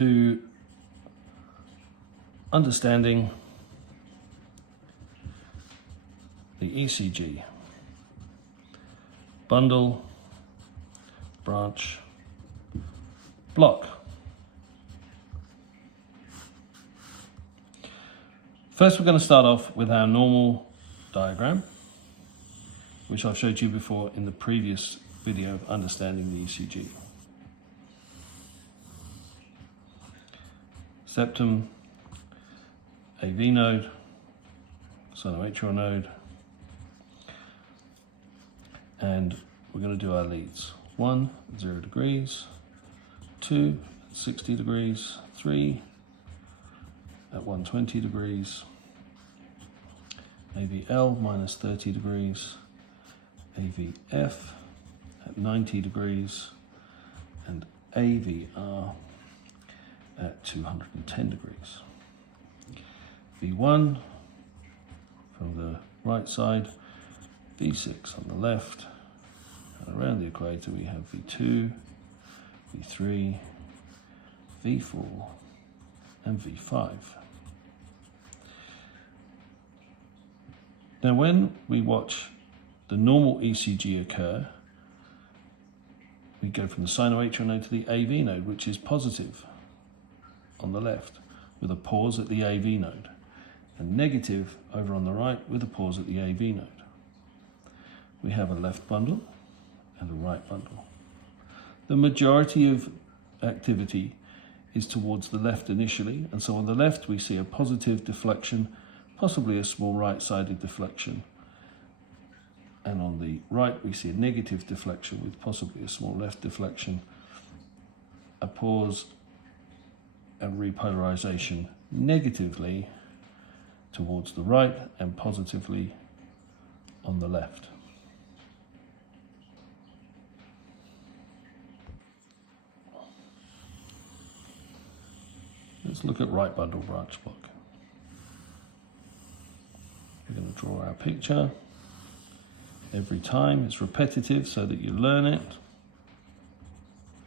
to understanding the ECG. Bundle, branch, block. First, we're going to start off with our normal diagram, which I've showed you before in the previous video of understanding the ECG. Septum, AV node, sinoatrial node, and we're going to do our leads. 1, 0 degrees, 2, 60 degrees, 3, at 120 degrees, AVL minus 30 degrees, AVF at 90 degrees, and AVR at 210 degrees. V1 from the right side, V6 on the left, and around the equator we have V2, V3, V4, and V5. Now when we watch the normal ECG occur, we go from the sinoatrial node to the AV node, which is positive on the left, with a pause at the AV node, and negative over on the right with a pause at the AV node. We have a left bundle and a right bundle. The majority of activity is towards the left initially, and so on the left we see a positive deflection, possibly a small right-sided deflection, and on the right we see a negative deflection with possibly a small left deflection, a pause and repolarization negatively towards the right and positively on the left. Let's look at right bundle branch block. We're going to draw our picture every time. It's repetitive so that you learn it.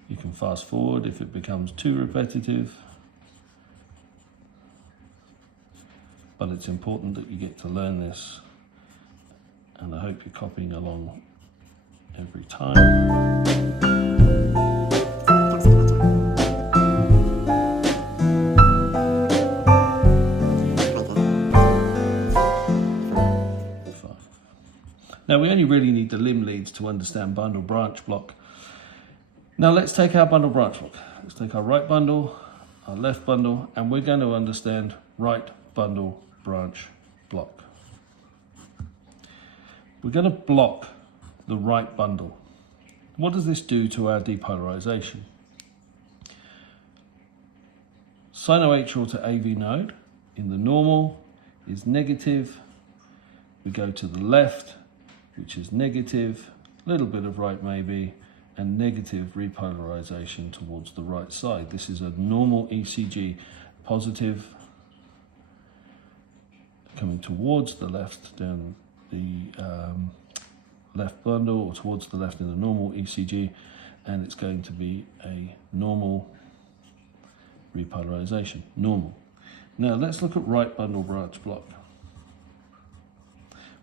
You can fast forward if it becomes too repetitive. But it's important that you get to learn this, and I hope you're copying along every time. Now we only really need the limb leads to understand bundle branch block. Now let's take our bundle branch block. Let's take our right bundle, our left bundle, and we're going to understand right bundle branch block. We're going to block the right bundle. What does this do to our depolarization? Sinoatrial to AV node in the normal is negative. We go to the left, which is negative, a little bit of right maybe, and negative repolarization towards the right side. This is a normal ECG, positive coming towards the left down the left bundle, or towards the left in the normal ECG, and it's going to be a normal repolarization, normal. Now let's look at right bundle branch block.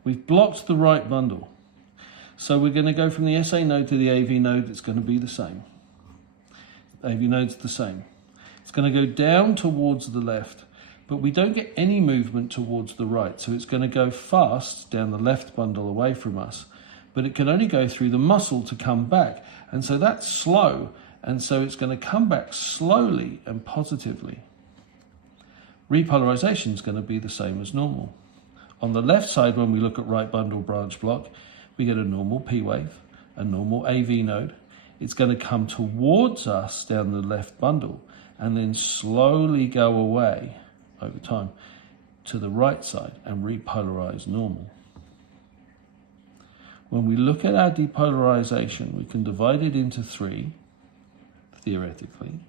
We've blocked the right bundle. So we're going to go from the SA node to the AV node. It's going to be the same. AV node's the same. It's going to go down towards the left, but we don't get any movement towards the right. So it's going to go fast down the left bundle away from us, but it can only go through the muscle to come back. And so that's slow. And so it's going to come back slowly and positively. Repolarization is going to be the same as normal. On the left side, when we look at right bundle branch block, we get a normal P wave, a normal AV node. It's going to come towards us down the left bundle and then slowly go away over time to the right side and repolarize normal. When we look at our depolarization, we can divide it into 3, theoretically,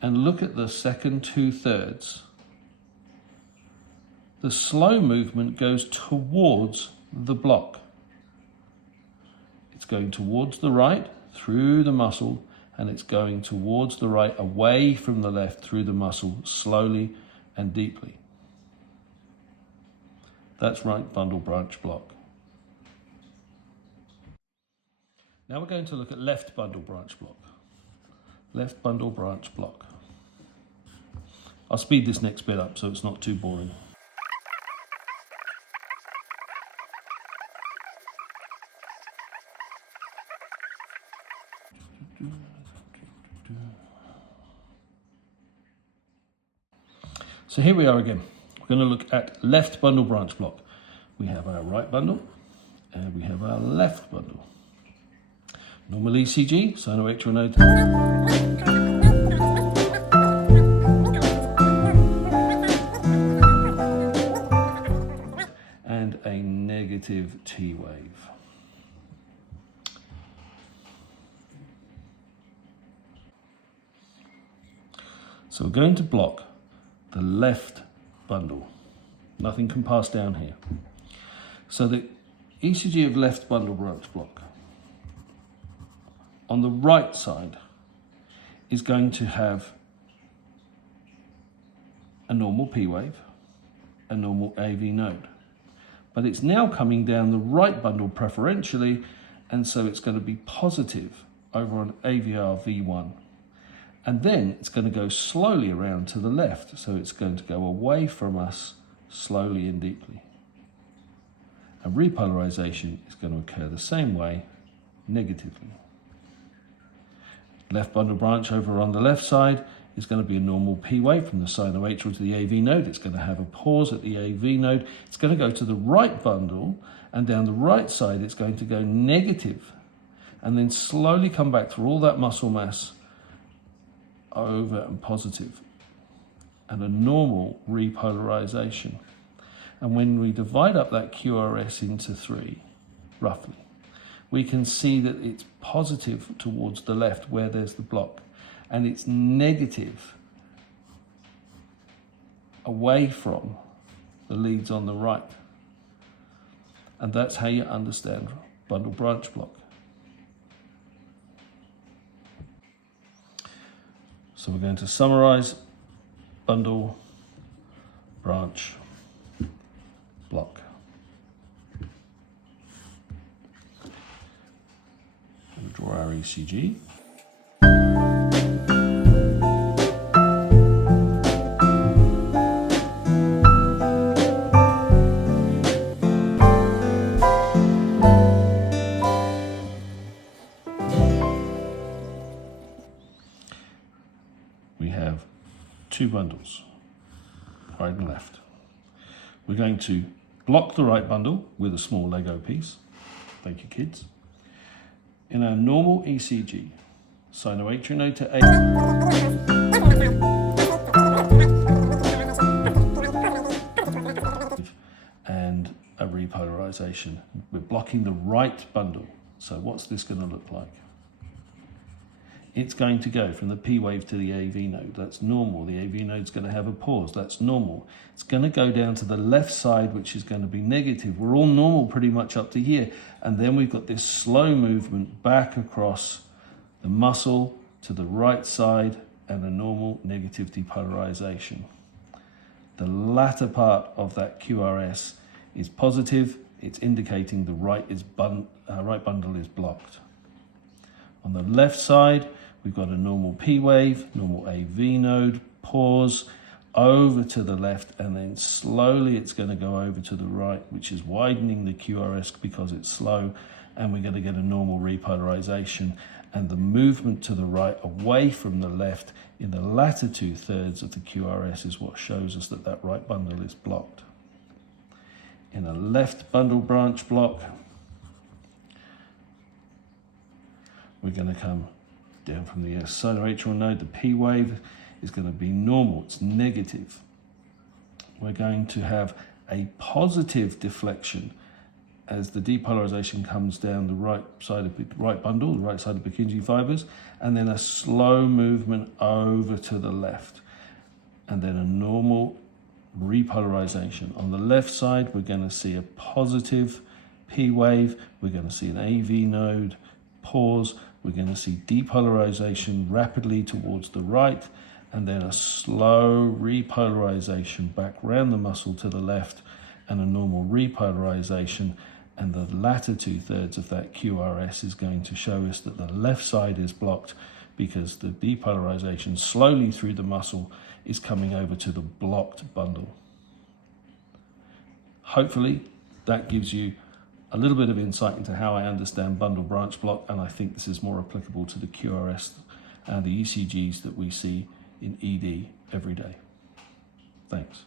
and look at the second 2/3. The slow movement goes towards the block. It's going towards the right, through the muscle, and it's going towards the right, away from the left through the muscle, slowly and deeply. That's right bundle branch block. Now we're going to look at left bundle branch block. Left bundle branch block. I'll speed this next bit up so it's not too boring. So here we are again. We're going to look at left bundle branch block. We have our right bundle and we have our left bundle. Normal ECG, sinoatrial node. And a negative T wave. So we're going to block the left bundle. Nothing can pass down here. So the ECG of left bundle branch block on the right side is going to have a normal P wave, a normal AV node. But it's now coming down the right bundle preferentially, and so it's going to be positive over on AVR V1. And then it's going to go slowly around to the left, so it's going to go away from us slowly and deeply. And repolarization is going to occur the same way, negatively. Left bundle branch over on the left side is going to be a normal P wave from the sinoatrial to the AV node. It's going to have a pause at the AV node. It's going to go to the right bundle, and down the right side it's going to go negative, and then slowly come back through all that muscle mass over and positive, and a normal repolarization. And when we divide up that QRS into 3, roughly, we can see that it's positive towards the left where there's the block, and it's negative away from the leads on the right. And that's how you understand bundle branch block. So we're going to summarize bundle branch block. We'll draw our ECG. We have two bundles, right and left. We're going to block the right bundle with a small Lego piece. Thank you, kids. In our normal ECG, sinoatrial node to A. And a repolarization. We're blocking the right bundle. So what's this going to look like? It's going to go from the P wave to the AV node. That's normal. The AV node's going to have a pause. That's normal. It's going to go down to the left side, which is going to be negative. We're all normal pretty much up to here. And then we've got this slow movement back across the muscle to the right side and a normal negative depolarization. The latter part of that QRS is positive. It's indicating the right bundle is blocked. On the left side, we've got a normal P wave, normal AV node, pause, over to the left, and then slowly it's going to go over to the right, which is widening the QRS because it's slow, and we're going to get a normal repolarization. And the movement to the right away from the left in the latter 2/3 of the QRS is what shows us that that right bundle is blocked. In a left bundle branch block, we're going to come down from the sinoatrial node. The P wave is going to be normal, it's negative. We're going to have a positive deflection as the depolarization comes down the right side of the right bundle, the right side of Purkinje fibers, and then a slow movement over to the left, and then a normal repolarization. On the left side, we're going to see a positive P wave, we're going to see an AV node, pause, we're going to see depolarization rapidly towards the right, and then a slow repolarization back round the muscle to the left, and a normal repolarization. And the latter 2/3 of that QRS is going to show us that the left side is blocked because the depolarization slowly through the muscle is coming over to the blocked bundle. Hopefully that gives you a little bit of insight into how I understand bundle branch block, and I think this is more applicable to the QRS and the ECGs that we see in ED every day. Thanks.